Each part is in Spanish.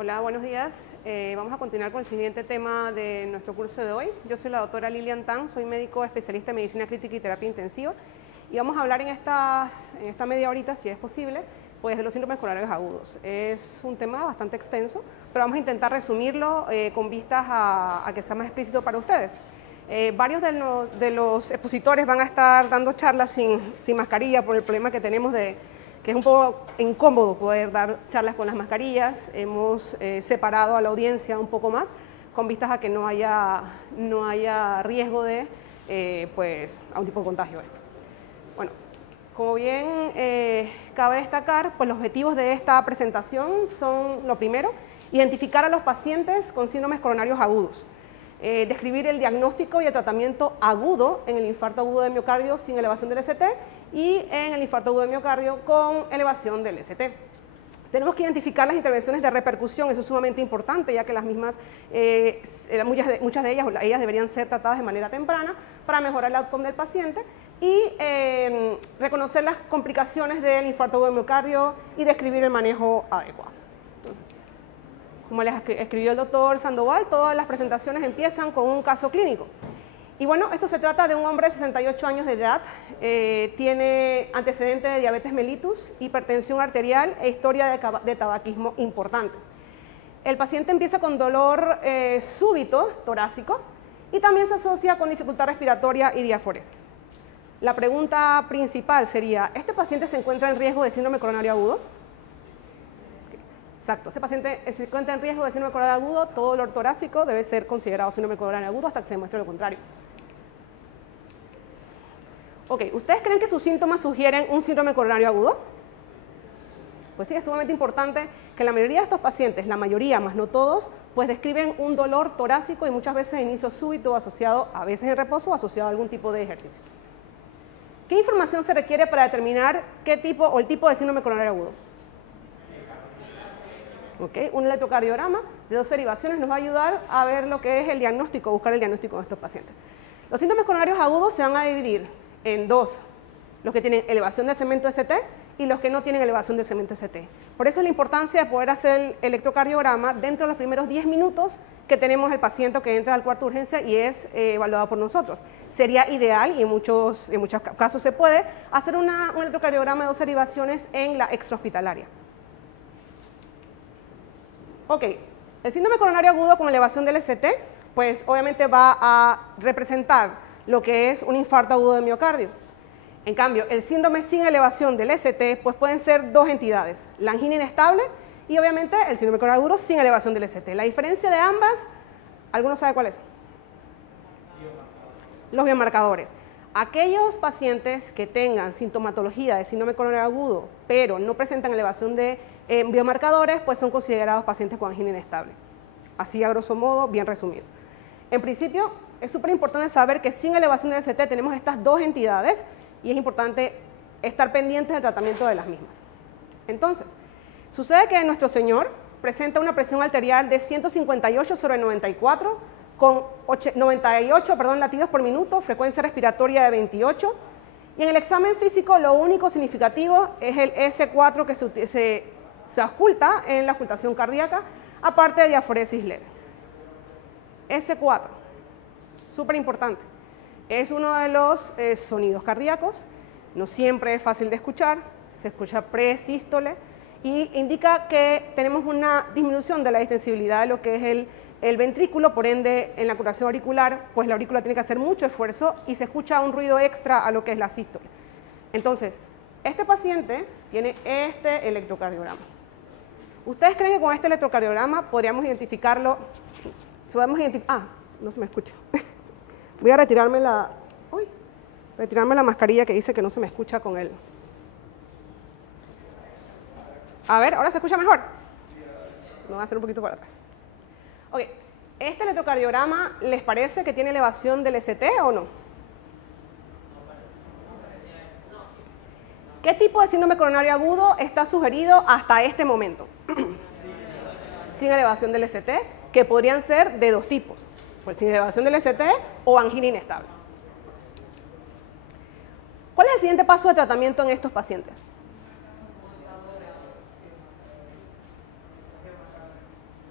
Hola, buenos días. Vamos a continuar con el siguiente tema de nuestro curso de hoy. Yo soy la doctora Lilian Tan, soy médico especialista en medicina crítica y terapia intensiva. Y vamos a hablar en esta media horita, si es posible, pues de los síndromes coronarios agudos. Es un tema bastante extenso, pero vamos a intentar resumirlo con vistas a que sea más explícito para ustedes. Varios de los expositores van a estar dando charlas sin mascarilla por el problema que tenemos que es un poco incómodo poder dar charlas con las mascarillas. Hemos separado a la audiencia un poco más con vistas a que no haya riesgo de a un tipo de contagio. Bueno, como bien cabe destacar, pues los objetivos de esta presentación son, lo primero, identificar a los pacientes con síndromes coronarios agudos, describir el diagnóstico y el tratamiento agudo en el infarto agudo de miocardio sin elevación del ST y en el infarto agudo de miocardio con elevación del ST. Tenemos que identificar las intervenciones de repercusión, eso es sumamente importante, ya que las mismas, muchas de ellas deberían ser tratadas de manera temprana para mejorar el outcome del paciente y reconocer las complicaciones del infarto agudo de miocardio y describir el manejo adecuado. Como les escribió el doctor Sandoval, todas las presentaciones empiezan con un caso clínico. Y bueno, esto se trata de un hombre de 68 años de edad, tiene antecedentes de diabetes mellitus, hipertensión arterial e historia de tabaquismo importante. El paciente empieza con dolor súbito, torácico, y también se asocia con dificultad respiratoria y diaforesis. La pregunta principal sería, ¿este paciente se encuentra en riesgo de síndrome coronario agudo? Exacto, este paciente se encuentra en riesgo de síndrome coronario agudo, todo dolor torácico debe ser considerado síndrome coronario agudo hasta que se demuestre lo contrario. Ok, ¿ustedes creen que sus síntomas sugieren un síndrome coronario agudo? Pues sí, es sumamente importante que la mayoría de estos pacientes, la mayoría, más no todos, pues describen un dolor torácico y muchas veces de inicio súbito asociado, a veces en reposo, asociado a algún tipo de ejercicio. ¿Qué información se requiere para determinar qué tipo o el tipo de síndrome coronario agudo? Okay. Un electrocardiograma de 2 derivaciones nos va a ayudar a ver lo que es el diagnóstico, buscar el diagnóstico de estos pacientes. Los síntomas coronarios agudos se van a dividir en dos, los que tienen elevación del segmento ST y los que no tienen elevación del segmento ST. Por eso la importancia de poder hacer el electrocardiograma dentro de los primeros 10 minutos que tenemos el paciente que entra al cuarto de urgencia y es evaluado por nosotros. Sería ideal, y en muchos casos se puede, hacer un electrocardiograma de 2 derivaciones en la extrahospitalaria. Ok, el síndrome coronario agudo con elevación del ST, pues obviamente va a representar lo que es un infarto agudo de miocardio. En cambio, el síndrome sin elevación del ST, pues pueden ser 2 entidades, la angina inestable y obviamente el síndrome coronario agudo sin elevación del ST. La diferencia de ambas, ¿alguno sabe cuál es? Los biomarcadores. Aquellos pacientes que tengan sintomatología de síndrome coronario agudo, pero no presentan elevación de biomarcadores, pues son considerados pacientes con angina inestable. Así a grosso modo, bien resumido. En principio, es súper importante saber que sin elevación del ST tenemos estas 2 entidades y es importante estar pendientes del tratamiento de las mismas. Entonces, sucede que nuestro señor presenta una presión arterial de 158 sobre 94 con 98 latidos por minuto, frecuencia respiratoria de 28 y en el examen físico lo único significativo es el S4 que se oculta en la ocultación cardíaca, aparte de diaforesis leve. S4, súper importante, es uno de los sonidos cardíacos, no siempre es fácil de escuchar, se escucha presístole y indica que tenemos una disminución de la distensibilidad de lo que es el ventrículo, por ende en la curación auricular, pues la aurícula tiene que hacer mucho esfuerzo y se escucha un ruido extra a lo que es la sístole. Entonces, este paciente tiene este electrocardiograma. ¿Ustedes creen que con este electrocardiograma podríamos identificarlo? No se me escucha. Voy a retirarme la mascarilla que dice que no se me escucha con él. A ver, ¿ahora se escucha mejor? Me voy a hacer un poquito para atrás. Ok, ¿este electrocardiograma les parece que tiene elevación del ST o no? ¿Qué tipo de síndrome coronario agudo está sugerido hasta este momento? Sin elevación del ST, que podrían ser de 2 tipos, pues sin elevación del ST o angina inestable. ¿Cuál es el siguiente paso de tratamiento en estos pacientes?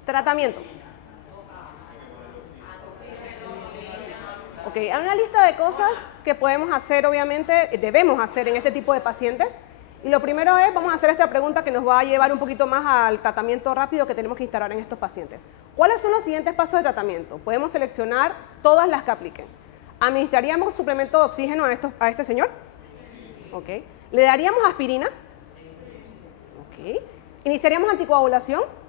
Tratamiento. Ok, hay una lista de cosas que podemos hacer, obviamente, debemos hacer en este tipo de pacientes. Y lo primero es, vamos a hacer esta pregunta que nos va a llevar un poquito más al tratamiento rápido que tenemos que instalar en estos pacientes. ¿Cuáles son los siguientes pasos de tratamiento? Podemos seleccionar todas las que apliquen. ¿Administraríamos suplemento de oxígeno a este señor? Ok. ¿Le daríamos aspirina? Ok. ¿Iniciaríamos anticoagulación?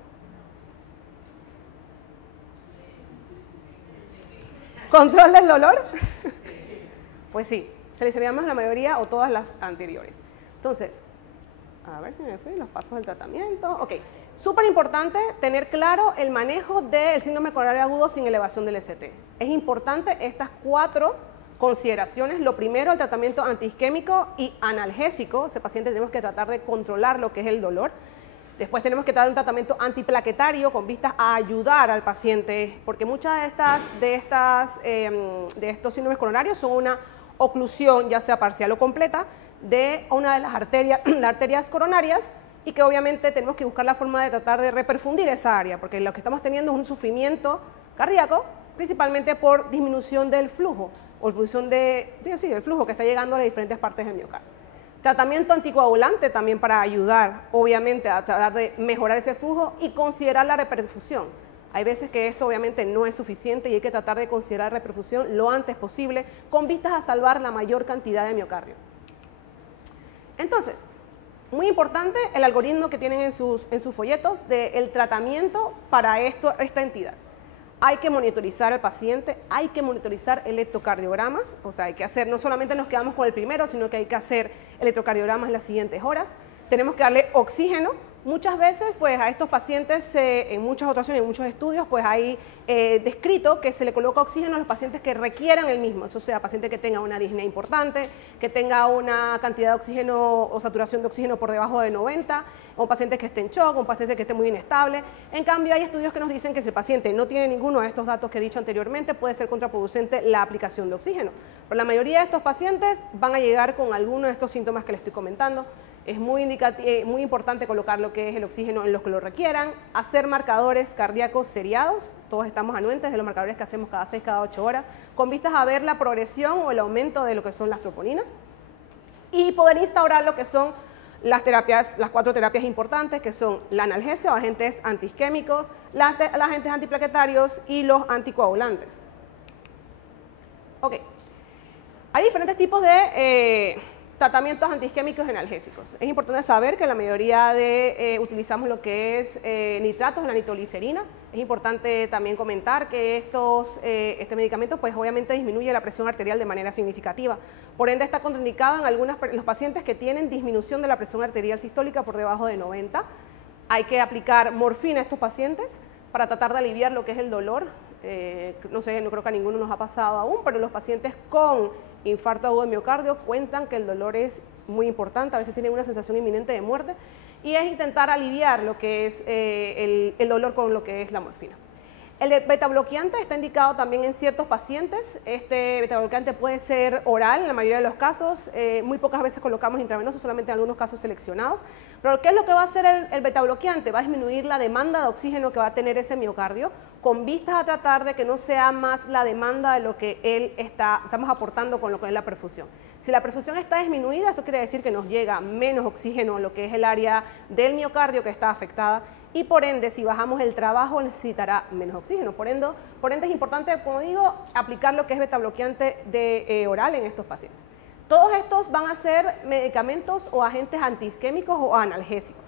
¿Control del dolor? Pues sí, seleccionaríamos la mayoría o todas las anteriores. Entonces, a ver si me fui, los pasos del tratamiento. Ok, súper importante tener claro el manejo del síndrome coronario agudo sin elevación del ST. Es importante estas 4 consideraciones. Lo primero, el tratamiento antiisquémico y analgésico. Ese paciente tenemos que tratar de controlar lo que es el dolor. Después tenemos que dar un tratamiento antiplaquetario con vistas a ayudar al paciente, porque muchas de estos síndromes coronarios son una oclusión, ya sea parcial o completa, de una de las arterias coronarias, y que obviamente tenemos que buscar la forma de tratar de reperfundir esa área, porque lo que estamos teniendo es un sufrimiento cardíaco, principalmente por disminución del flujo, o disminución del flujo que está llegando a las diferentes partes del miocardio. Tratamiento anticoagulante también para ayudar, obviamente, a tratar de mejorar ese flujo y considerar la reperfusión. Hay veces que esto obviamente no es suficiente y hay que tratar de considerar reperfusión lo antes posible con vistas a salvar la mayor cantidad de miocardio. Entonces, muy importante el algoritmo que tienen en sus folletos del tratamiento para esta entidad. Hay que monitorizar al paciente, hay que monitorizar electrocardiogramas, o sea, hay que hacer, no solamente nos quedamos con el primero, sino que hay que hacer electrocardiogramas en las siguientes horas. Tenemos que darle oxígeno. Muchas veces, pues a estos pacientes, en muchas ocasiones, en muchos estudios, pues hay descrito que se le coloca oxígeno a los pacientes que requieran el mismo, eso sea, paciente que tenga una disnea importante, que tenga una cantidad de oxígeno o saturación de oxígeno por debajo de 90, o un paciente que esté en shock, o un paciente que esté muy inestable. En cambio, hay estudios que nos dicen que si el paciente no tiene ninguno de estos datos que he dicho anteriormente, puede ser contraproducente la aplicación de oxígeno. Pero la mayoría de estos pacientes van a llegar con alguno de estos síntomas que les estoy comentando. Es muy importante colocar lo que es el oxígeno en los que lo requieran, hacer marcadores cardíacos seriados, todos estamos anuentes de los marcadores que hacemos cada 6, cada 8 horas, con vistas a ver la progresión o el aumento de lo que son las troponinas, y poder instaurar lo que son las 4 terapias importantes, que son la analgesia o agentes antiisquémicos, los agentes antiplaquetarios y los anticoagulantes. Ok, hay diferentes tipos de tratamientos antiisquémicos y analgésicos. Es importante saber que la mayoría utilizamos lo que es nitratos, la nitroglicerina. Es importante también comentar que este medicamento pues obviamente disminuye la presión arterial de manera significativa. Por ende está contraindicado en los pacientes que tienen disminución de la presión arterial sistólica por debajo de 90. Hay que aplicar morfina a estos pacientes para tratar de aliviar lo que es el dolor. No sé, no creo que a ninguno nos ha pasado aún, pero los pacientes con infarto agudo de miocardio cuentan que el dolor es muy importante, a veces tienen una sensación inminente de muerte, y es intentar aliviar lo que es el dolor con lo que es la morfina. El betabloqueante está indicado también en ciertos pacientes. Este betabloqueante puede ser oral en la mayoría de los casos, muy pocas veces colocamos intravenoso, solamente en algunos casos seleccionados. Pero ¿qué es lo que va a hacer el betabloqueante? Va a disminuir la demanda de oxígeno que va a tener ese miocardio, con vistas a tratar de que no sea más la demanda de lo que estamos aportando con lo que es la perfusión. Si la perfusión está disminuida, eso quiere decir que nos llega menos oxígeno a lo que es el área del miocardio que está afectada, y por ende, si bajamos el trabajo, necesitará menos oxígeno. Por ende es importante, como digo, aplicar lo que es betabloqueante oral en estos pacientes. Todos estos van a ser medicamentos o agentes antiisquémicos o analgésicos.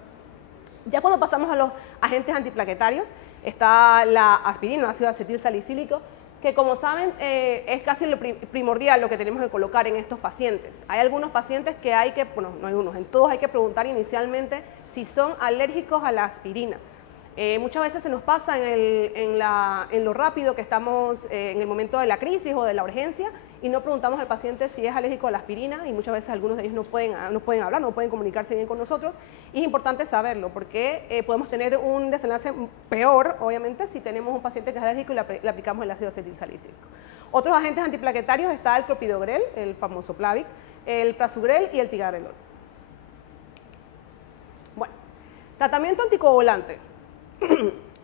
Ya cuando pasamos a los agentes antiplaquetarios, está la aspirina, ácido acetil salicílico, que como saben es casi lo primordial lo que tenemos que colocar en estos pacientes. Hay algunos pacientes que hay que, bueno, no hay unos, en todos hay que preguntar inicialmente si son alérgicos a la aspirina. Muchas veces se nos pasa en lo rápido que estamos en el momento de la crisis o de la urgencia y no preguntamos al paciente si es alérgico a la aspirina, y muchas veces algunos de ellos no pueden hablar, no pueden comunicarse bien con nosotros, y es importante saberlo porque podemos tener un desenlace peor, obviamente, si tenemos un paciente que es alérgico y le aplicamos el ácido acetilsalicílico. Otros agentes antiplaquetarios está el clopidogrel, el famoso Plavix, el prasugrel y el ticagrelor. Bueno, tratamiento anticoagulante.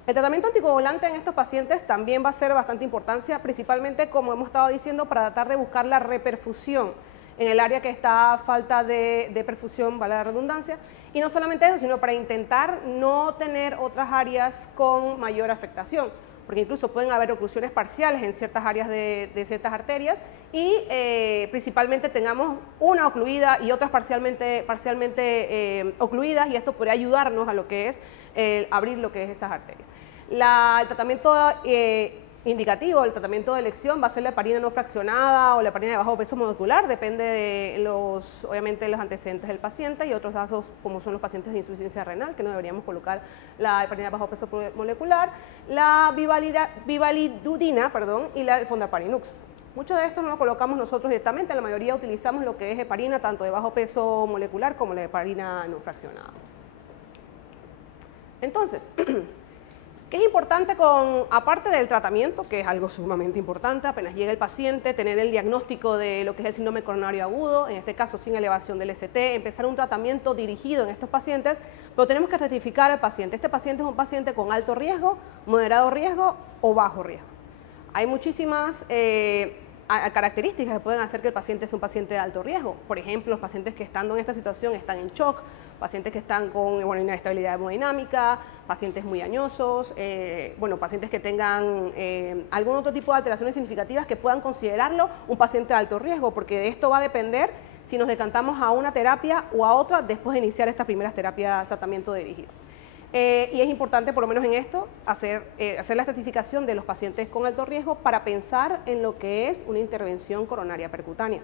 El tratamiento anticoagulante en estos pacientes también va a ser de bastante importancia, principalmente, como hemos estado diciendo, para tratar de buscar la reperfusión en el área que está a falta de perfusión, vale la redundancia, y no solamente eso, sino para intentar no tener otras áreas con mayor afectación, porque incluso pueden haber oclusiones parciales en ciertas áreas de ciertas arterias y principalmente tengamos una ocluida y otras parcialmente ocluidas, y esto podría ayudarnos a lo que es abrir lo que es estas arterias. El tratamiento indicativo, el tratamiento de elección va a ser la heparina no fraccionada o la heparina de bajo peso molecular, depende de obviamente los antecedentes del paciente y otros casos como son los pacientes de insuficiencia renal, que no deberíamos colocar la heparina de bajo peso molecular, la bivalidudina, y el fondaparinux. Muchos de estos no los colocamos nosotros directamente, la mayoría utilizamos lo que es heparina tanto de bajo peso molecular como la heparina no fraccionada. Entonces, ¿qué es importante aparte del tratamiento, que es algo sumamente importante, apenas llega el paciente, tener el diagnóstico de lo que es el síndrome coronario agudo, en este caso sin elevación del ST, empezar un tratamiento dirigido en estos pacientes, pero tenemos que certificar al paciente. Este paciente es un paciente con alto riesgo, moderado riesgo o bajo riesgo. Hay muchísimas características que pueden hacer que el paciente sea un paciente de alto riesgo. Por ejemplo, los pacientes que estando en esta situación están en shock, pacientes que están con inestabilidad hemodinámica, pacientes muy añosos, pacientes que tengan algún otro tipo de alteraciones significativas que puedan considerarlo un paciente de alto riesgo, porque de esto va a depender si nos decantamos a una terapia o a otra después de iniciar estas primeras terapias, tratamiento dirigido. Y es importante, por lo menos en esto, hacer la estratificación de los pacientes con alto riesgo para pensar en lo que es una intervención coronaria percutánea.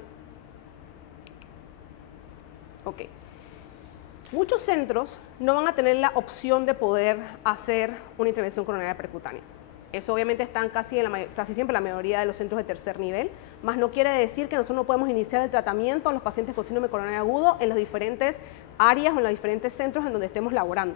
Ok. Muchos centros no van a tener la opción de poder hacer una intervención coronaria percutánea. Eso obviamente están casi siempre la mayoría de los centros de tercer nivel, más no quiere decir que nosotros no podemos iniciar el tratamiento a los pacientes con síndrome coronario agudo en las diferentes áreas o en los diferentes centros en donde estemos laborando.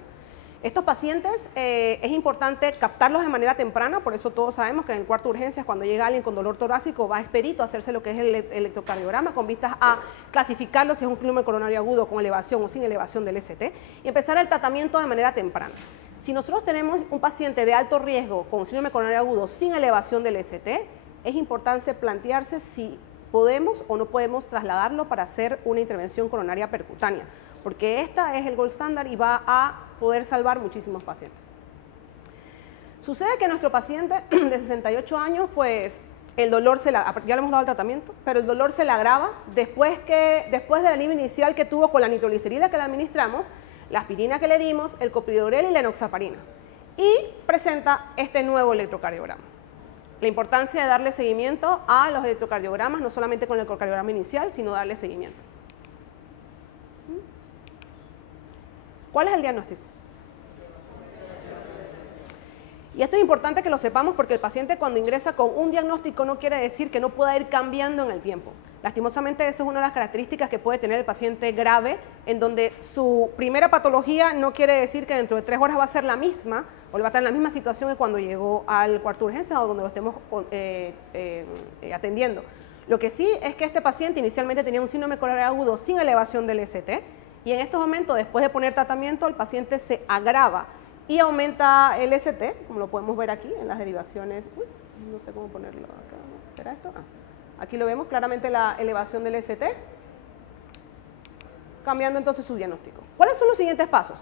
Estos pacientes es importante captarlos de manera temprana, por eso todos sabemos que en el cuarto de urgencias, cuando llega alguien con dolor torácico, va expedito a hacerse lo que es el electrocardiograma con vistas a clasificarlo si es un síndrome coronario agudo con elevación o sin elevación del ST y empezar el tratamiento de manera temprana. Si nosotros tenemos un paciente de alto riesgo con síndrome coronario agudo sin elevación del ST, es importante plantearse si podemos o no podemos trasladarlo para hacer una intervención coronaria percutánea, porque esta es el gold standard y va a poder salvar muchísimos pacientes. Sucede que nuestro paciente de 68 años, pues el dolor ya le hemos dado el tratamiento, pero el dolor se le agrava después del alivio inicial que tuvo con la nitroglicerina que le administramos, la aspirina que le dimos, el copridorel y la enoxaparina, y presenta este nuevo electrocardiograma. La importancia de darle seguimiento a los electrocardiogramas, no solamente con el ecocardiograma inicial, sino darle seguimiento. ¿Cuál es el diagnóstico? Y esto es importante que lo sepamos porque el paciente cuando ingresa con un diagnóstico no quiere decir que no pueda ir cambiando en el tiempo. Lastimosamente, esa es una de las características que puede tener el paciente grave, en donde su primera patología no quiere decir que dentro de 3 horas va a ser la misma, o va a estar en la misma situación que cuando llegó al cuarto de urgencia o donde lo estemos atendiendo. Lo que sí es que este paciente inicialmente tenía un síndrome coronario agudo sin elevación del ST, y en estos momentos, después de poner tratamiento, el paciente se agrava y aumenta el ST, como lo podemos ver aquí en las derivaciones. Uy, no sé cómo ponerlo acá. ¿Será esto? Aquí lo vemos claramente la elevación del ST, cambiando entonces su diagnóstico. ¿Cuáles son los siguientes pasos?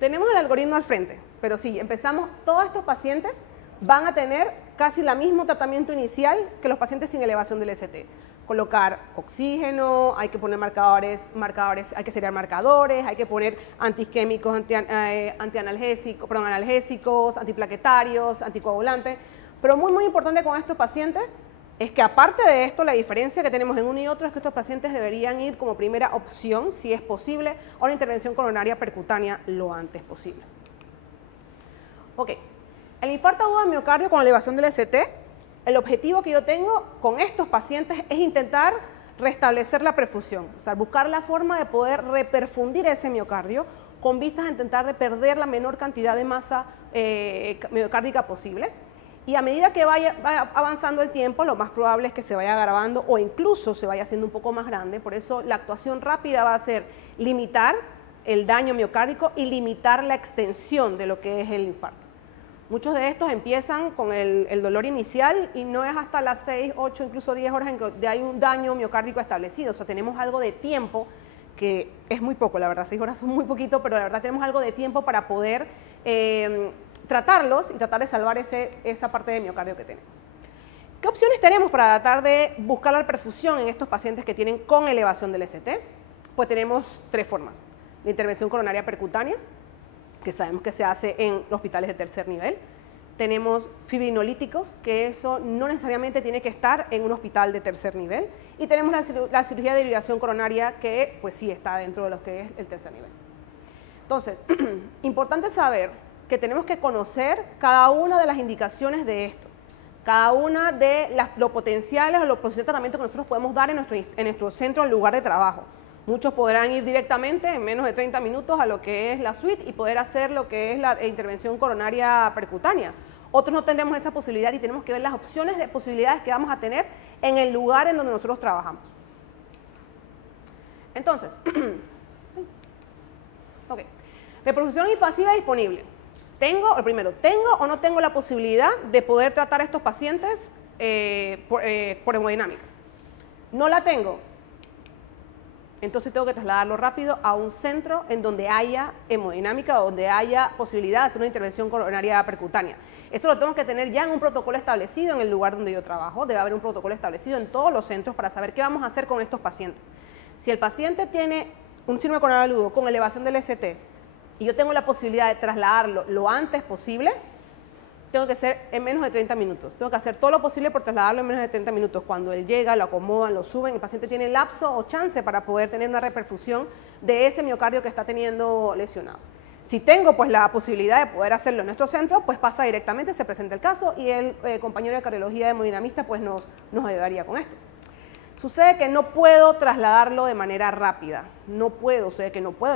Tenemos el algoritmo al frente, pero sí, empezamos, todos estos pacientes van a tener casi el mismo tratamiento inicial que los pacientes sin elevación del ST. Colocar oxígeno, hay que poner marcadores, hay que seriar marcadores, hay que poner antiisquémicos, analgésicos, antiplaquetarios, anticoagulantes. Pero muy importante con estos pacientes es que aparte de esto, la diferencia que tenemos en uno y otro es que estos pacientes deberían ir como primera opción, si es posible, a una intervención coronaria percutánea lo antes posible. Ok. El infarto agudo del miocardio con elevación del ST, el objetivo que yo tengo con estos pacientes es intentar restablecer la perfusión, o sea, buscar la forma de poder reperfundir ese miocardio con vistas a intentar de perder la menor cantidad de masa miocárdica posible. Y a medida que vaya avanzando el tiempo, lo más probable es que se vaya agravando o incluso se vaya haciendo un poco más grande. Por eso la actuación rápida va a ser limitar el daño miocárdico y limitar la extensión de lo que es el infarto. Muchos de estos empiezan con el dolor inicial y no es hasta las 6, 8, incluso 10 horas en que hay un daño miocárdico establecido. O sea, tenemos algo de tiempo, que es muy poco, la verdad, 6 horas son muy poquito, pero la verdad tenemos algo de tiempo para poder tratarlos y tratar de salvar esa parte de miocardio que tenemos. ¿Qué opciones tenemos para tratar de buscar la perfusión en estos pacientes que tienen con elevación del ST? Pues tenemos 3 formas. La intervención coronaria percutánea, que sabemos que se hace en hospitales de tercer nivel. Tenemos fibrinolíticos, que eso no necesariamente tiene que estar en un hospital de tercer nivel. Y tenemos la cirugía de derivación coronaria, que pues sí está dentro de lo que es el tercer nivel. Entonces, importante saber que tenemos que conocer cada una de las indicaciones de esto, cada una de los potenciales o los posibles tratamientos que nosotros podemos dar en nuestro centro, en lugar de trabajo. Muchos podrán ir directamente en menos de 30 minutos a lo que es la suite y poder hacer lo que es la intervención coronaria percutánea. Otros no tendremos esa posibilidad y tenemos que ver las opciones de posibilidades que vamos a tener en el lugar en donde nosotros trabajamos. Entonces, ok, reproducción invasiva disponible. ¿Tengo o no tengo la posibilidad de poder tratar a estos pacientes por hemodinámica? No la tengo. Entonces tengo que trasladarlo rápido a un centro en donde haya hemodinámica, donde haya posibilidad de hacer una intervención coronaria percutánea. Eso lo tengo que tener ya en un protocolo establecido en el lugar donde yo trabajo. Debe haber un protocolo establecido en todos los centros para saber qué vamos a hacer con estos pacientes. Si el paciente tiene un síndrome coronario agudo con elevación del ST y yo tengo la posibilidad de trasladarlo lo antes posible, tengo que hacer en menos de 30 minutos. Tengo que hacer todo lo posible por trasladarlo en menos de 30 minutos. Cuando él llega, lo acomodan, lo suben, el paciente tiene lapso o chance para poder tener una reperfusión de ese miocardio que está teniendo lesionado. Si tengo pues la posibilidad de poder hacerlo en nuestro centro, pues pasa directamente, se presenta el caso y el compañero de cardiología hemodinamista pues nos ayudaría con esto. Sucede que no puedo trasladarlo de manera rápida, no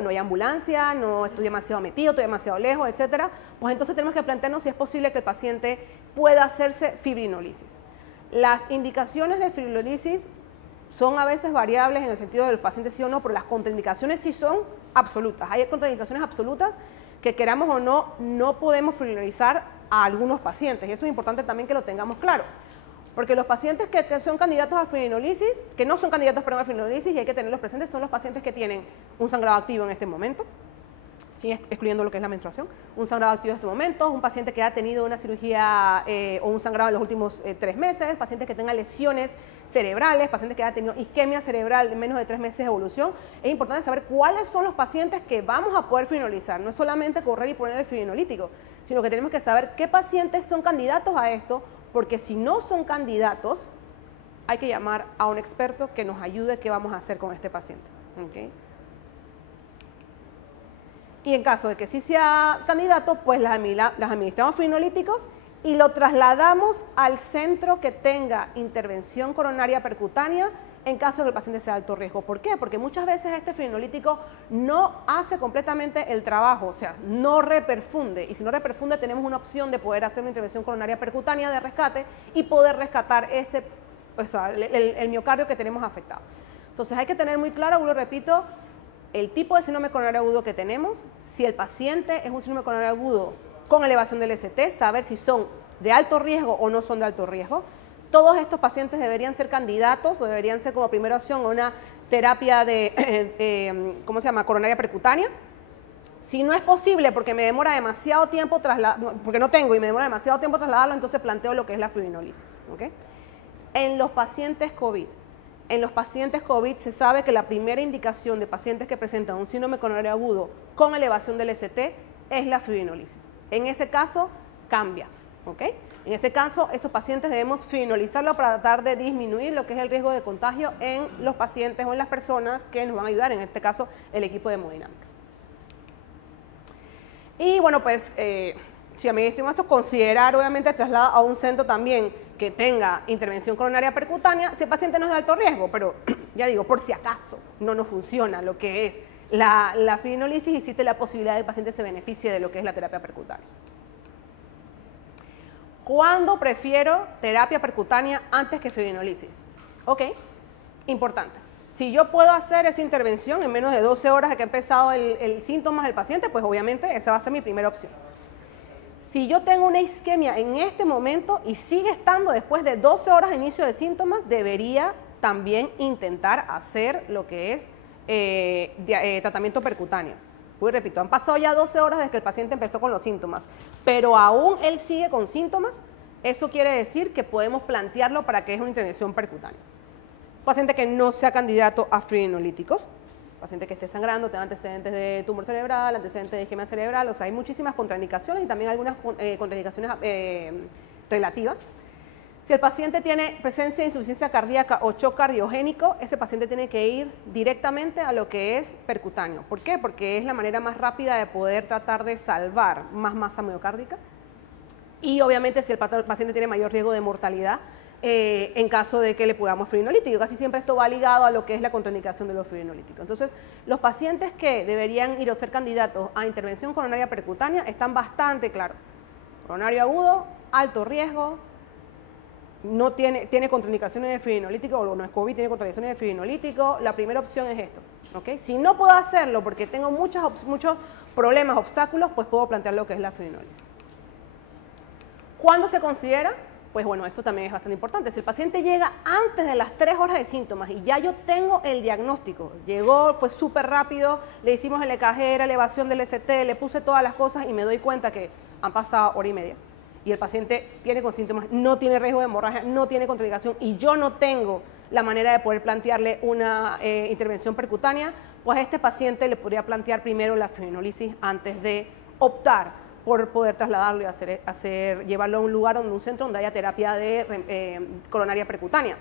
hay ambulancia, no estoy demasiado metido, estoy demasiado lejos, etcétera. Pues entonces tenemos que plantearnos si es posible que el paciente pueda hacerse fibrinolisis. Las indicaciones de fibrinolisis son a veces variables en el sentido del paciente sí o no, pero las contraindicaciones sí son absolutas. Hay contraindicaciones absolutas que queramos o no, no podemos fibrinolizar a algunos pacientes y eso es importante también que lo tengamos claro. Porque los pacientes que son candidatos a fibrinolisis, que no son candidatos a fibrinolisis y hay que tenerlos presentes, son los pacientes que tienen un sangrado activo en este momento, sin excluyendo lo que es la menstruación, un sangrado activo en este momento, un paciente que ha tenido una cirugía o un sangrado en los últimos 3 meses, pacientes que tengan lesiones cerebrales, pacientes que hayan tenido isquemia cerebral de menos de 3 meses de evolución. Es importante saber cuáles son los pacientes que vamos a poder fibrinolizar. No es solamente correr y poner el fibrinolítico, sino que tenemos que saber qué pacientes son candidatos a esto, porque si no son candidatos, hay que llamar a un experto que nos ayude qué vamos a hacer con este paciente. ¿Okay? Y en caso de que sí sea candidato, pues las administramos fibrinolíticos y lo trasladamos al centro que tenga intervención coronaria percutánea en caso de que el paciente sea de alto riesgo. ¿Por qué? Porque muchas veces este fibrinolítico no hace completamente el trabajo, o sea, no reperfunde. Y si no reperfunde, tenemos una opción de poder hacer una intervención coronaria percutánea de rescate y poder rescatar el miocardio que tenemos afectado. Entonces hay que tener muy claro, lo repito, el tipo de síndrome coronario agudo que tenemos, si el paciente es un síndrome coronario agudo con elevación del ST, saber si son de alto riesgo o no son de alto riesgo. Todos estos pacientes deberían ser candidatos o deberían ser como primera opción a una terapia de, ¿cómo se llama?, coronaria percutánea. Si no es posible porque me demora demasiado tiempo porque no tengo y me demora demasiado tiempo trasladarlo, entonces planteo lo que es la fibrinolisis. ¿Okay? En los pacientes COVID, se sabe que la primera indicación de pacientes que presentan un síndrome coronario agudo con elevación del ST es la fibrinolisis. En ese caso, cambia. ¿Okay? En ese caso, estos pacientes debemos fibrinolizarlo para tratar de disminuir lo que es el riesgo de contagio en los pacientes o en las personas que nos van a ayudar, en este caso, el equipo de hemodinámica. Y bueno, pues, si administramos esto, considerar obviamente el traslado a un centro también que tenga intervención coronaria percutánea, si el paciente no es de alto riesgo, pero ya digo, por si acaso no nos funciona lo que es la fibrinolisis, existe la posibilidad de que el paciente se beneficie de lo que es la terapia percutánea. ¿Cuándo prefiero terapia percutánea antes que fibrinolisis? Ok, importante. Si yo puedo hacer esa intervención en menos de 12 horas de que ha empezado el síntomas del paciente, pues obviamente esa va a ser mi primera opción. Si yo tengo una isquemia en este momento y sigue estando después de 12 horas de inicio de síntomas, debería también intentar hacer lo que es tratamiento percutáneo. Pues repito, han pasado ya 12 horas desde que el paciente empezó con los síntomas, pero aún él sigue con síntomas. Eso quiere decir que podemos plantearlo para que es una intervención percutánea. Paciente que no sea candidato a fibrinolíticos, paciente que esté sangrando, tenga antecedentes de tumor cerebral, antecedentes de isquemia cerebral, o sea, hay muchísimas contraindicaciones y también algunas contraindicaciones relativas. Si el paciente tiene presencia de insuficiencia cardíaca o shock cardiogénico, ese paciente tiene que ir directamente a lo que es percutáneo. ¿Por qué? Porque es la manera más rápida de poder tratar de salvar más masa miocárdica. Y obviamente si el paciente tiene mayor riesgo de mortalidad, en caso de que le pongamos fibrinolítico. Casi siempre esto va ligado a lo que es la contraindicación de los fibrinolíticos. Entonces, los pacientes que deberían ir o ser candidatos a intervención coronaria percutánea están bastante claros. Coronario agudo, alto riesgo, no tiene contraindicaciones de fibrinolítico, o no es COVID, tiene contraindicaciones de fibrinolítico. La primera opción es esto. ¿Okay? Si no puedo hacerlo porque tengo muchos problemas, obstáculos, pues puedo plantear lo que es la fibrinolisis. ¿Cuándo se considera? Pues bueno, esto también es bastante importante. Si el paciente llega antes de las 3 horas de síntomas y ya yo tengo el diagnóstico, llegó, fue súper rápido, le hicimos el EKG, elevación del ST, le puse todas las cosas y me doy cuenta que han pasado hora y media y el paciente tiene con síntomas, no tiene riesgo de hemorragia, no tiene contraindicación y yo no tengo la manera de poder plantearle una intervención percutánea, pues a este paciente le podría plantear primero la fibrinolisis antes de optar por poder trasladarlo y llevarlo a un lugar, un centro donde haya terapia de coronaria percutánea.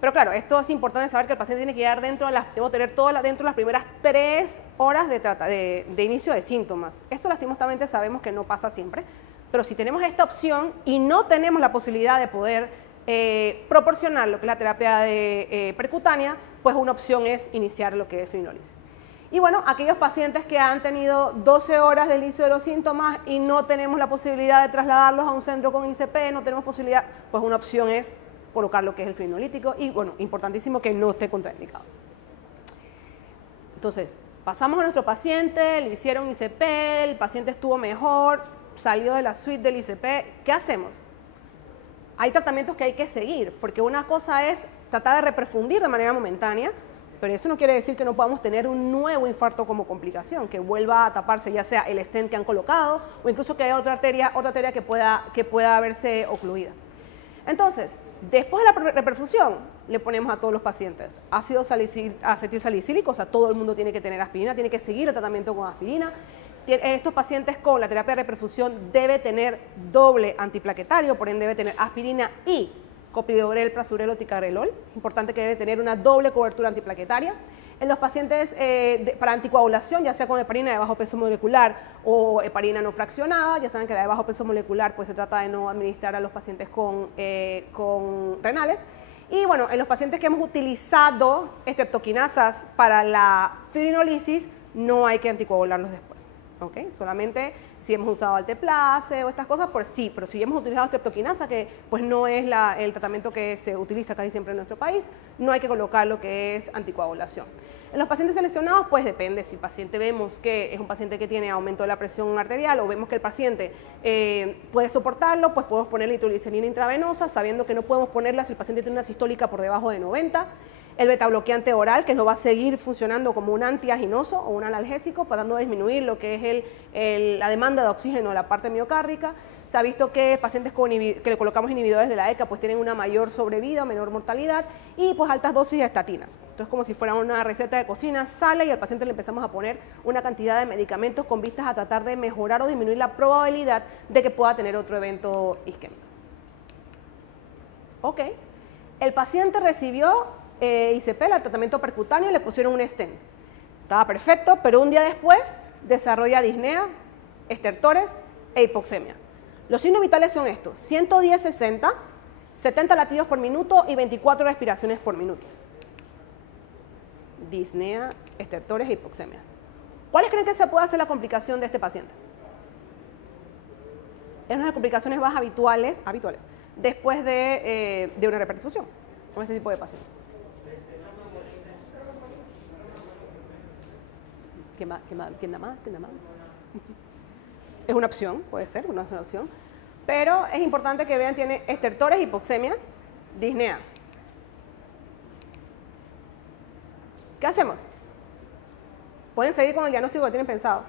Pero claro, esto es importante saber que el paciente tiene que llegar dentro de las primeras 3 horas de inicio de síntomas. Esto lastimosamente sabemos que no pasa siempre, pero si tenemos esta opción y no tenemos la posibilidad de poder proporcionar lo que es la terapia de percutánea, pues una opción es iniciar lo que es fibrinolisis. Y bueno, aquellos pacientes que han tenido 12 horas del inicio de los síntomas y no tenemos la posibilidad de trasladarlos a un centro con ICP, no tenemos posibilidad, pues una opción es colocar lo que es el fibrinolítico y bueno, importantísimo que no esté contraindicado. Entonces, pasamos a nuestro paciente, le hicieron ICP, el paciente estuvo mejor, salió de la suite del ICP, ¿qué hacemos? Hay tratamientos que hay que seguir, porque una cosa es tratar de reperfundir de manera momentánea, pero eso no quiere decir que no podamos tener un nuevo infarto como complicación, que vuelva a taparse ya sea el stent que han colocado o incluso que haya otra arteria que pueda haberse ocluida. Entonces, después de la reperfusión, le ponemos a todos los pacientes ácido acetilsalicílico, o sea, todo el mundo tiene que tener aspirina, tiene que seguir el tratamiento con aspirina. Estos pacientes con la terapia de reperfusión debe tener doble antiplaquetario, por ende debe tener aspirina y clopidogrel, prasugrel o ticagrelol. Importante que debe tener una doble cobertura antiplaquetaria. En los pacientes para anticoagulación, ya sea con heparina de bajo peso molecular o heparina no fraccionada, ya saben que la de bajo peso molecular pues se trata de no administrar a los pacientes con renales. Y bueno, en los pacientes que hemos utilizado estreptoquinasas para la fibrinolisis, no hay que anticoagularlos después. ¿Okay? Solamente si hemos usado alteplase o estas cosas, pues sí, pero si hemos utilizado streptoquinasa, que pues no es el tratamiento que se utiliza casi siempre en nuestro país, no hay que colocar lo que es anticoagulación. En los pacientes seleccionados, pues depende, si el paciente vemos que es un paciente que tiene aumento de la presión arterial o vemos que el paciente puede soportarlo, pues podemos ponerle nitroglicerina intravenosa, sabiendo que no podemos ponerla si el paciente tiene una sistólica por debajo de 90. El betabloqueante oral, que nos va a seguir funcionando como un antiaginoso o un analgésico, tratando de disminuir lo que es la demanda de oxígeno de la parte miocárdica. Se ha visto que pacientes que le colocamos inhibidores de la ECA pues tienen una mayor sobrevida, menor mortalidad y pues altas dosis de estatinas. Esto es como si fuera una receta de cocina, sale y al paciente le empezamos a poner una cantidad de medicamentos con vistas a tratar de mejorar o disminuir la probabilidad de que pueda tener otro evento isquémico. Ok, el paciente recibió ICP, el tratamiento percutáneo, le pusieron un stent. Estaba perfecto, pero un día después desarrolla disnea, estertores e hipoxemia. Los signos vitales son estos: 110-60, 70 latidos por minuto y 24 respiraciones por minuto. Disnea, estertores e hipoxemia. ¿Cuáles creen que se puede hacer la complicación de este paciente? Es una de las complicaciones más habituales después de una reperfusión con este tipo de pacientes. ¿Quién da más? Es una opción, puede ser, no es una opción. Pero es importante que vean, tiene estertores, hipoxemia, disnea. ¿Qué hacemos? Pueden seguir con el diagnóstico que tienen pensado.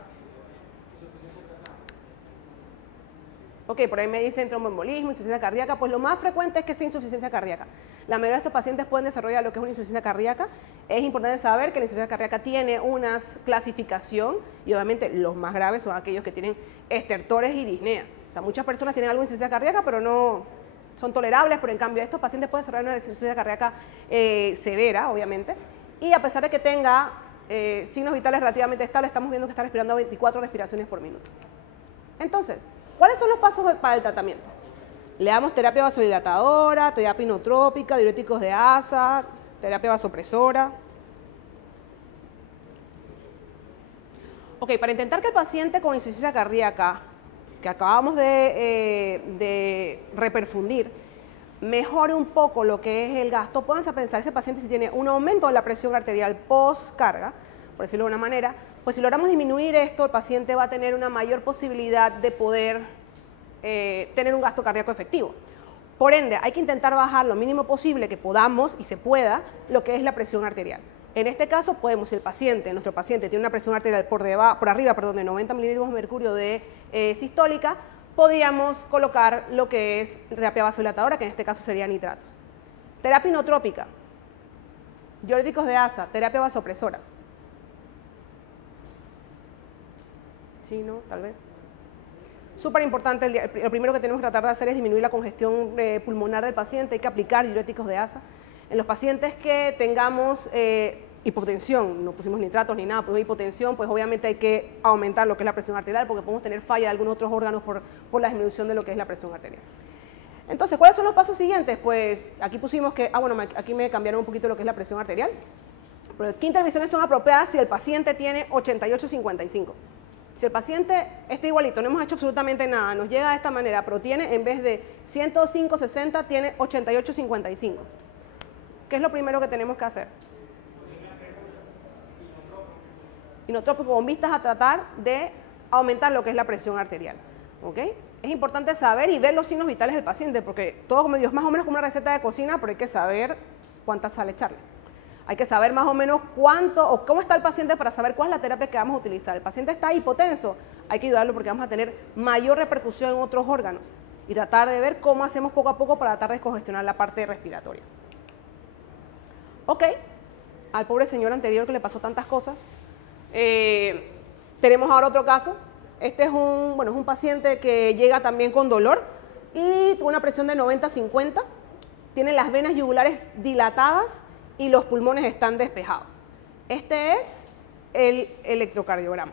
Ok, por ahí me dicen tromboembolismo, insuficiencia cardíaca. Pues lo más frecuente es que sea insuficiencia cardíaca. La mayoría de estos pacientes pueden desarrollar lo que es una insuficiencia cardíaca. Es importante saber que la insuficiencia cardíaca tiene una clasificación y obviamente los más graves son aquellos que tienen estertores y disnea. O sea, muchas personas tienen algo de insuficiencia cardíaca, pero no son tolerables, pero en cambio estos pacientes pueden desarrollar una insuficiencia cardíaca severa, obviamente. Y a pesar de que tenga signos vitales relativamente estables, estamos viendo que está respirando a 24 respiraciones por minuto. Entonces, ¿cuáles son los pasos para el tratamiento? Le damos terapia vasodilatadora, terapia inotrópica, diuréticos de asa, terapia vasopresora. Ok, para intentar que el paciente con insuficiencia cardíaca, que acabamos de reperfundir, mejore un poco lo que es el gasto, pónganse a pensar, ese paciente si tiene un aumento de la presión arterial post-carga, por decirlo de una manera, pues si logramos disminuir esto, el paciente va a tener una mayor posibilidad de poder tener un gasto cardíaco efectivo. Por ende, hay que intentar bajar lo mínimo posible que podamos y se pueda lo que es la presión arterial. En este caso, podemos, si nuestro paciente tiene una presión arterial por arriba de 90 mililitros de mercurio de sistólica, podríamos colocar lo que es terapia vasodilatadora, que en este caso sería nitratos. Terapia inotrópica, diuréticos de asa, terapia vasopresora. Sí, ¿no? Tal vez. Súper importante, lo primero que tenemos que tratar de hacer es disminuir la congestión pulmonar del paciente, hay que aplicar diuréticos de asa. En los pacientes que tengamos hipotensión, no pusimos nitratos ni nada, pero hipotensión, pues obviamente hay que aumentar lo que es la presión arterial porque podemos tener falla de algunos otros órganos por la disminución de lo que es la presión arterial. Entonces, ¿cuáles son los pasos siguientes? Pues aquí pusimos que, aquí me cambiaron un poquito lo que es la presión arterial. Pero ¿qué intervenciones son apropiadas si el paciente tiene 88-55? Si el paciente está igualito, no hemos hecho absolutamente nada, nos llega de esta manera, pero tiene, en vez de 105-60, tiene 88-55. ¿Qué es lo primero que tenemos que hacer? Inotrópico, con vistas a tratar de aumentar lo que es la presión arterial. ¿Ok? Es importante saber y ver los signos vitales del paciente, porque todo medio es más o menos como una receta de cocina, pero hay que saber cuánta sal echarle. Hay que saber más o menos cuánto o cómo está el paciente para saber cuál es la terapia que vamos a utilizar. El paciente está hipotenso, hay que ayudarlo porque vamos a tener mayor repercusión en otros órganos y tratar de ver cómo hacemos poco a poco para tratar de descongestionar la parte respiratoria. Ok, al pobre señor anterior que le pasó tantas cosas, tenemos ahora otro caso. Este es un paciente que llega también con dolor y tuvo una presión de 90-50, tiene las venas yugulares dilatadas y los pulmones están despejados. Este es el electrocardiograma.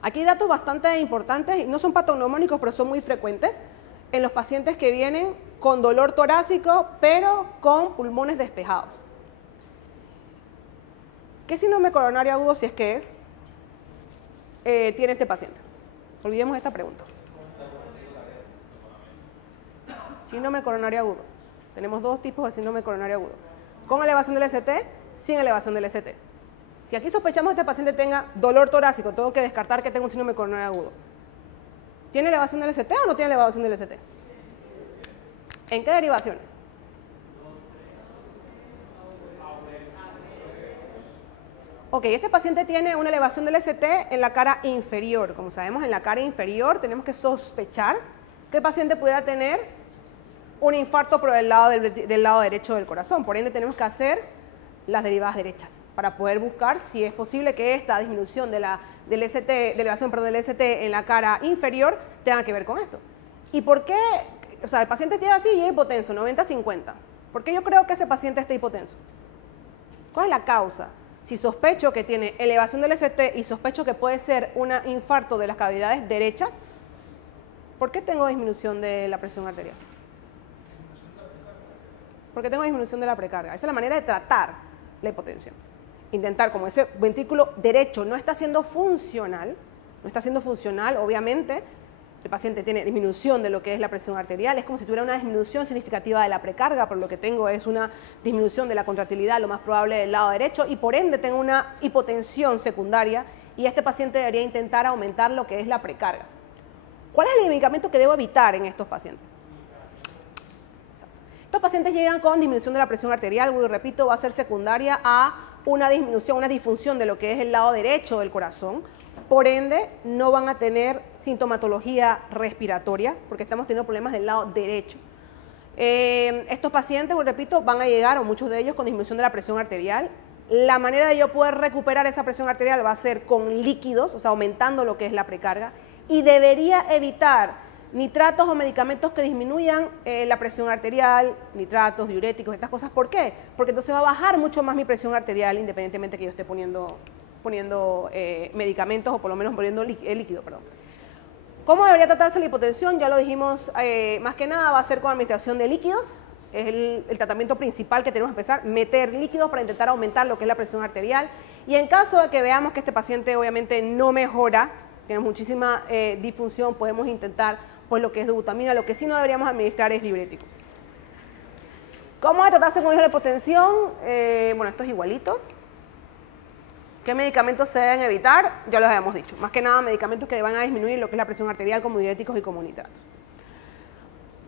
Aquí hay datos bastante importantes, no son patognomónicos, pero son muy frecuentes en los pacientes que vienen con dolor torácico, pero con pulmones despejados. ¿Qué síndrome coronario agudo, si es que tiene este paciente? Olvidemos esta pregunta. Síndrome coronario agudo. Tenemos dos tipos de síndrome coronario agudo. Con elevación del ST, sin elevación del ST. Si aquí sospechamos que este paciente tenga dolor torácico, tengo que descartar que tenga un síndrome coronario agudo. ¿Tiene elevación del ST o no tiene elevación del ST? ¿En qué derivaciones? Ok, este paciente tiene una elevación del ST en la cara inferior. Como sabemos, en la cara inferior tenemos que sospechar que el paciente pudiera tener un infarto por el lado del lado derecho del corazón. Por ende, tenemos que hacer las derivadas derechas para poder buscar si es posible que esta disminución de del ST en la cara inferior tenga que ver con esto. ¿Y por qué? O sea, el paciente está así y es hipotenso, 90-50. ¿Por qué yo creo que ese paciente está hipotenso? ¿Cuál es la causa? Si sospecho que tiene elevación del ST y sospecho que puede ser un infarto de las cavidades derechas, ¿por qué tengo disminución de la presión arterial? Porque tengo disminución de la precarga. Esa es la manera de tratar la hipotensión. Intentar, como ese ventrículo derecho no está siendo funcional, obviamente, el paciente tiene disminución de lo que es la presión arterial, es como si tuviera una disminución significativa de la precarga, pero lo que tengo es una disminución de la contractilidad, lo más probable del lado derecho, y por ende tengo una hipotensión secundaria, y este paciente debería intentar aumentar lo que es la precarga. ¿Cuál es el medicamento que debo evitar en estos pacientes? Estos pacientes llegan con disminución de la presión arterial, y repito, va a ser secundaria a una disminución, una disfunción de lo que es el lado derecho del corazón. Por ende, no van a tener sintomatología respiratoria, porque estamos teniendo problemas del lado derecho. Estos pacientes, repito, van a llegar, o muchos de ellos, con disminución de la presión arterial. La manera de yo poder recuperar esa presión arterial va a ser con líquidos, o sea, aumentando lo que es la precarga, y debería evitar nitratos o medicamentos que disminuyan la presión arterial, nitratos, diuréticos, estas cosas. ¿Por qué? Porque entonces va a bajar mucho más mi presión arterial, independientemente que yo esté poniendo medicamentos o por lo menos poniendo líquido, perdón. ¿Cómo debería tratarse la hipotensión? Ya lo dijimos, más que nada va a ser con administración de líquidos. Es el tratamiento principal que tenemos que empezar, meter líquidos para intentar aumentar lo que es la presión arterial. Y en caso de que veamos que este paciente obviamente no mejora, tiene muchísima disfunción, podemos intentar pues lo que es dobutamina. Lo que sí no deberíamos administrar es diurético. ¿Cómo debe tratarse con la hipotensión? Bueno, esto es igualito. ¿Qué medicamentos se deben evitar? Ya los habíamos dicho. Más que nada, medicamentos que van a disminuir lo que es la presión arterial, como diuréticos y como nitratos.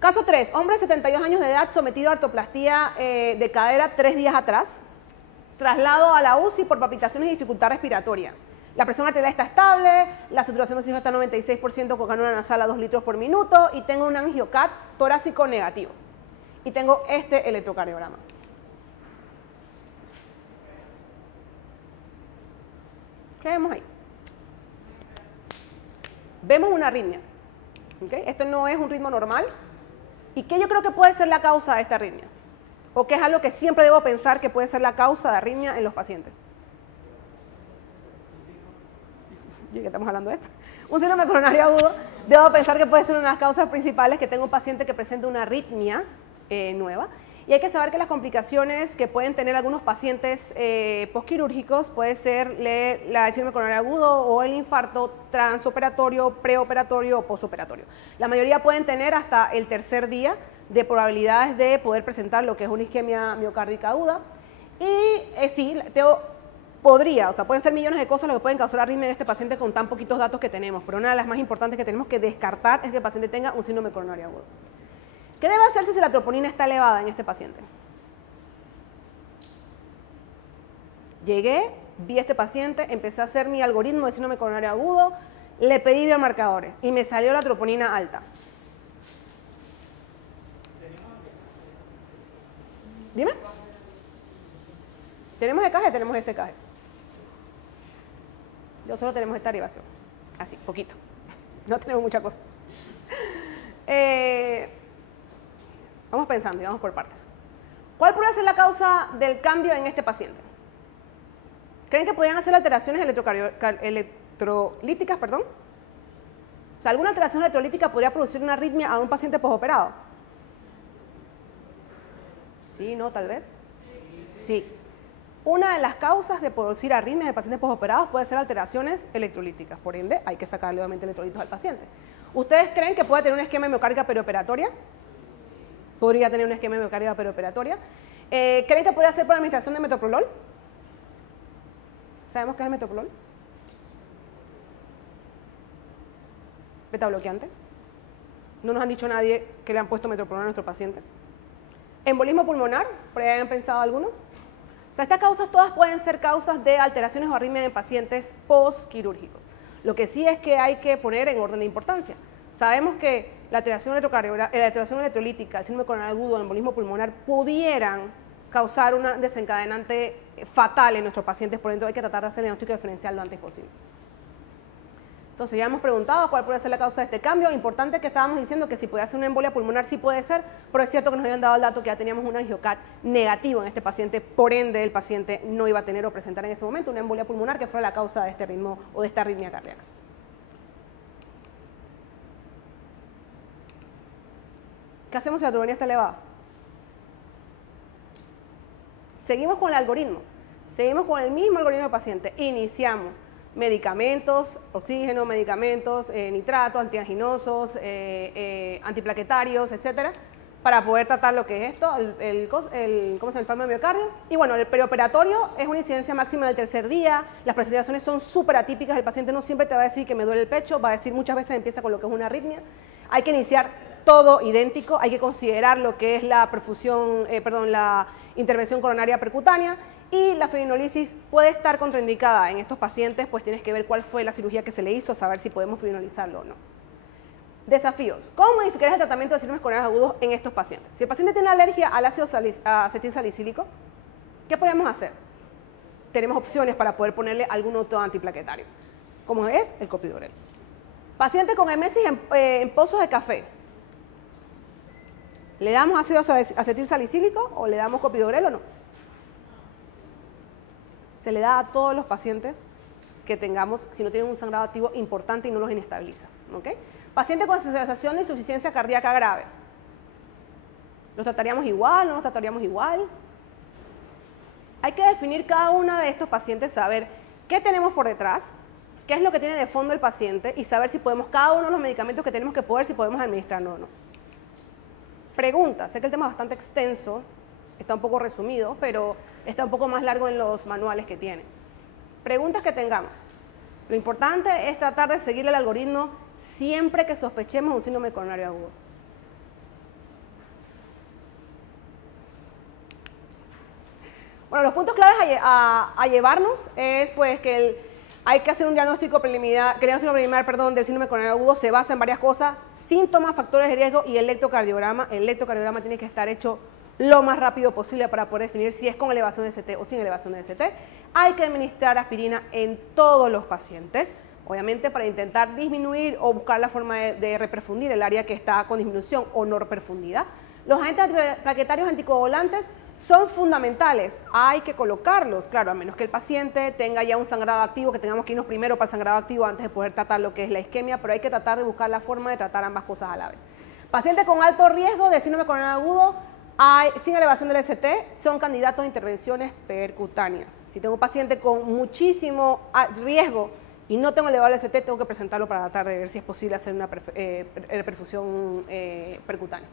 Caso 3. Hombre de 72 años de edad sometido a artroplastía de cadera 3 días atrás. Traslado a la UCI por palpitaciones y dificultad respiratoria. La presión arterial está estable, la saturación de oxígeno está 96% con canula nasal a 2 litros por minuto y tengo un angiocat torácico negativo. Y tengo este electrocardiograma. ¿Qué vemos ahí? Vemos una arritmia. ¿Okay? Esto no es un ritmo normal. ¿Y qué yo creo que puede ser la causa de esta arritmia? ¿O qué es algo que siempre debo pensar que puede ser la causa de arritmia en los pacientes? Ya que estamos hablando de esto. Un síndrome coronario agudo. Debo pensar que puede ser una de las causas principales que tengo un paciente que presenta una arritmia nueva. Y hay que saber que las complicaciones que pueden tener algunos pacientes posquirúrgicos puede ser el síndrome coronario agudo o el infarto transoperatorio, preoperatorio o posoperatorio. La mayoría pueden tener hasta el tercer día de probabilidades de poder presentar lo que es una isquemia miocárdica aguda. Y sí, podría, o sea, pueden ser millones de cosas lo que pueden causar arritmia en este paciente con tan poquitos datos que tenemos, pero una de las más importantes que tenemos que descartar es que el paciente tenga un síndrome coronario agudo. ¿Qué debe hacerse si la troponina está elevada en este paciente? Llegué, vi a este paciente, empecé a hacer mi algoritmo de síndrome coronario agudo, le pedí biomarcadores y me salió la troponina alta. Dime. ¿Tenemos EKG? Tenemos este EKG. Yo solo tenemos esta derivación. Así, poquito. No tenemos mucha cosa. Vamos pensando y vamos por partes. ¿Cuál podría ser la causa del cambio en este paciente? ¿Creen que podrían hacer alteraciones electrolíticas? Perdón? O sea, ¿alguna alteración electrolítica podría producir una arritmia a un paciente posoperado? ¿Sí? ¿No? ¿Tal vez? Sí. Una de las causas de producir arritmias de pacientes posoperados puede ser alteraciones electrolíticas. Por ende, hay que sacarle obviamente electrolitos al paciente. ¿Ustedes creen que puede tener una isquemia miocárdica perioperatoria? Podría tener una isquemia miocárdica perioperatoria. ¿Creen que podría ser por administración de metoprolol? ¿Sabemos qué es el metoprolol? Beta bloqueante. No nos han dicho nadie que le han puesto metoprolol a nuestro paciente. Embolismo pulmonar, por ahí han pensado algunos. O sea, estas causas todas pueden ser causas de alteraciones o arritmias en pacientes postquirúrgicos. Lo que sí es que hay que poner en orden de importancia. Sabemos que la alteración electrolítica, el síndrome coronario agudo, el embolismo pulmonar pudieran causar una desencadenante fatal en nuestros pacientes, por ende hay que tratar de hacer el diagnóstico diferencial lo antes posible. Entonces ya hemos preguntado cuál puede ser la causa de este cambio. Importante que estábamos diciendo que si puede ser una embolia pulmonar, sí puede ser, pero es cierto que nos habían dado el dato que ya teníamos un angiocat negativo en este paciente, por ende el paciente no iba a tener o presentar en ese momento una embolia pulmonar que fuera la causa de este ritmo o de esta arritmia cardíaca. ¿Qué hacemos si la troponina está elevada? Seguimos con el algoritmo, seguimos con el mismo algoritmo del paciente, iniciamos medicamentos, oxígeno, medicamentos, nitratos, antianginosos, antiplaquetarios, etcétera, para poder tratar lo que es esto, ¿cómo se llama? El fallo de miocardio. Y bueno, el preoperatorio es una incidencia máxima del tercer día, las presentaciones son súper atípicas, el paciente no siempre te va a decir que me duele el pecho, va a decir muchas veces empieza con lo que es una arritmia. Hay que iniciar todo idéntico, hay que considerar lo que es la perfusión, la intervención coronaria percutánea, y la fibrinolisis puede estar contraindicada en estos pacientes, pues tienes que ver cuál fue la cirugía que se le hizo, saber si podemos fibrinolizarlo o no. Desafíos. ¿Cómo modificar el tratamiento de síndromes coronarios agudos en estos pacientes? Si el paciente tiene alergia al ácido acetilsalicílico, ¿qué podemos hacer? Tenemos opciones para poder ponerle algún otro antiplaquetario, como es el copidogrel. Paciente con emesis en pozos de café, ¿le damos ácido acetilsalicílico o le damos copidogrel o no? Se le da a todos los pacientes que tengamos, si no tienen un sangrado activo importante y no los inestabiliza. ¿Okay? Paciente con sensación de insuficiencia cardíaca grave, ¿los trataríamos igual? ¿No los trataríamos igual? Hay que definir cada uno de estos pacientes, saber qué tenemos por detrás, qué es lo que tiene de fondo el paciente y saber si podemos, cada uno de los medicamentos que tenemos que poder, si podemos administrarlo o no. Pregunta, sé que el tema es bastante extenso, está un poco resumido, pero está un poco más largo en los manuales que tiene. Preguntas que tengamos. Lo importante es tratar de seguir el algoritmo siempre que sospechemos un síndrome coronario agudo. Bueno, los puntos claves a llevarnos es pues que hay que hacer un diagnóstico preliminar, del síndrome coronario agudo se basa en varias cosas: síntomas, factores de riesgo y electrocardiograma. El electrocardiograma tiene que estar hecho lo más rápido posible para poder definir si es con elevación de ST o sin elevación de ST. Hay que administrar aspirina en todos los pacientes, obviamente para intentar disminuir o buscar la forma de reperfundir el área que está con disminución o no reperfundida. Los agentes antiplaquetarios anticoagulantes son fundamentales, hay que colocarlos, claro, a menos que el paciente tenga ya un sangrado activo, que tengamos que irnos primero para el sangrado activo antes de poder tratar lo que es la isquemia, pero hay que tratar de buscar la forma de tratar ambas cosas a la vez. Pacientes con alto riesgo de síndrome coronario agudo sin elevación del ST son candidatos a intervenciones percutáneas. Si tengo un paciente con muchísimo riesgo y no tengo elevado el ST, tengo que presentarlo para tratar de ver si es posible hacer una reperfusión percutánea.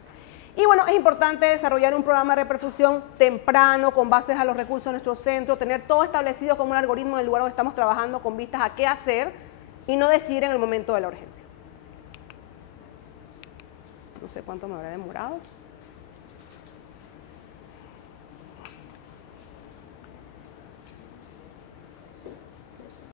Y bueno, es importante desarrollar un programa de reperfusión temprano, con bases a los recursos de nuestro centro, tener todo establecido como un algoritmo en el lugar donde estamos trabajando con vistas a qué hacer y no decidir en el momento de la urgencia. No sé cuánto me habrá demorado.